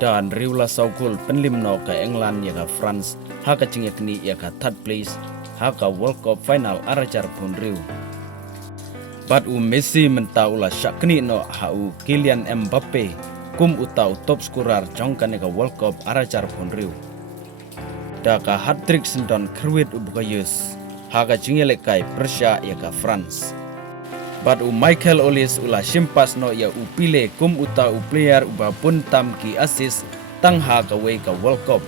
dan riula saukul penlimno ka England ya ka France haka cingekni ya ka third place haka World Cup final arajar pun riu. Bat Messi mentaula syakni no hau Kylian Mbappe kum utau top scorer jongkan ka World Cup arajar pun riu. Daka hat-trick sendon kerwit ubukayus haka cingelekai Persia ya ka France. Bat Michael Olise ula simpas no ya upile kum uta player uba pun tam ki assist tang ha ka we ka World Cup.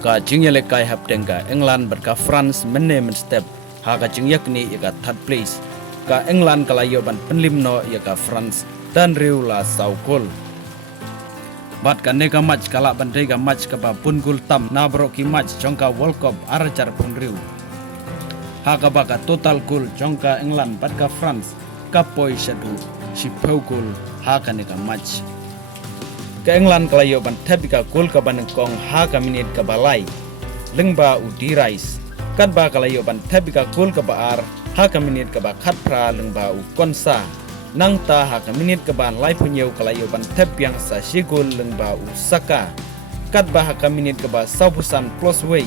Ka jingyale kai haptenga England berka France menne men step ha ka jingyakni ya ka third place. Ka England kalayo ban penlimno ya ka France dan riula saukul. Bat kane ka match kala bandai ka match ka pun gul tam na broki match jongka World Cup arajar pun riu. Haka baka total gul jongka England bat ka France ka poi shadu sipau gul haka ne ka match. Ka England kalayo ban tabi ka gul ka banengkong haka minit ka balai lengba udi rais. Kat ba kalayo ban tabi ka gul ka baar haka minit ka ba khatpra lengba u konsa. Nang ta haka minit keban lai punyau kalayo ban tep yang sa sigul lengba usaka. Kat bah haka minit keba saubusan plus way.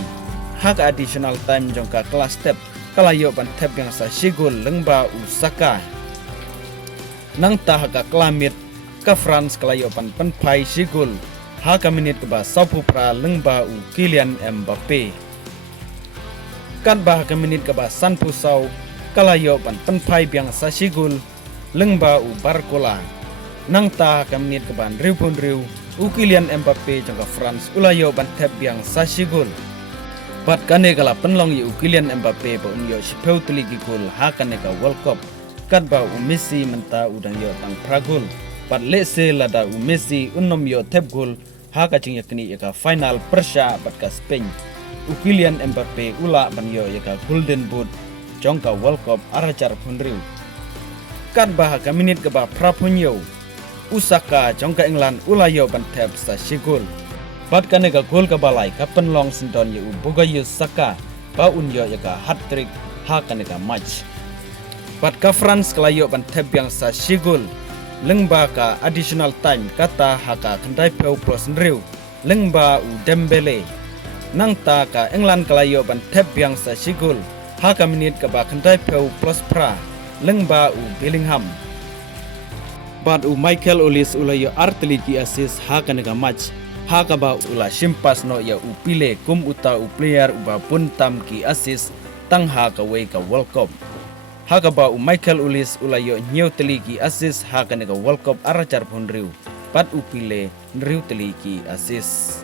Haka additional time jongka kelas step kalayo ban tep yang sa sigul lengba usaka. Nang ta haka kelamit ka France kalayo ban penpai sigul. Haka minit keba saupupra lengba u Kylian Mbappe. Kat bah haka minit keba sanpusau kalayo ban penpai yang sa sigul lengba u Barcola. Nang ta ka minit keban riu pun riu u Kylian Mbappe jangka France ulayo ban tep yang sasigul. Bat kane kala penlong u Kylian Mbappe ba unyo sipeu teligi gol ha kane ka World Cup. Kat ba u Messi menta udang yo tang pragul. Bat lese lada u Messi unom yo tep gol ha ka cingyakni ka final Persia bat ka Spain. U Kylian Mbappe ula ban yo ka Golden Boot jangka World Cup arajar pun riu. Kat bah ka minit ke ba prapunyo usaka jongka England ulayo ban tep sa sigul. Bat kane ka gol ka balai ka penlong sendon yu bugayu saka ba unyo ya ka hat-trick ha kane ka match. Bat ka France kalayo ban tep yang sa sigul lengba ka additional time kata haka kendai peu plus riu lengba u Dembele. Nang ta ka England kalayo ban tep yang sa sigul ha ka minit ka ba kendai peu plus pra lengba u Bellingham. Bat u Michael Olise ulayo arteliki assist haka nega match haka ba ula simpas no ya upile kum uta u player uba pun tam ki assist tang haka we ka World Cup. Haka ba u Michael Olise ulayo nyeu teliki assist haka nega World Cup arajar pun riu. Bat upile riu teliki assist.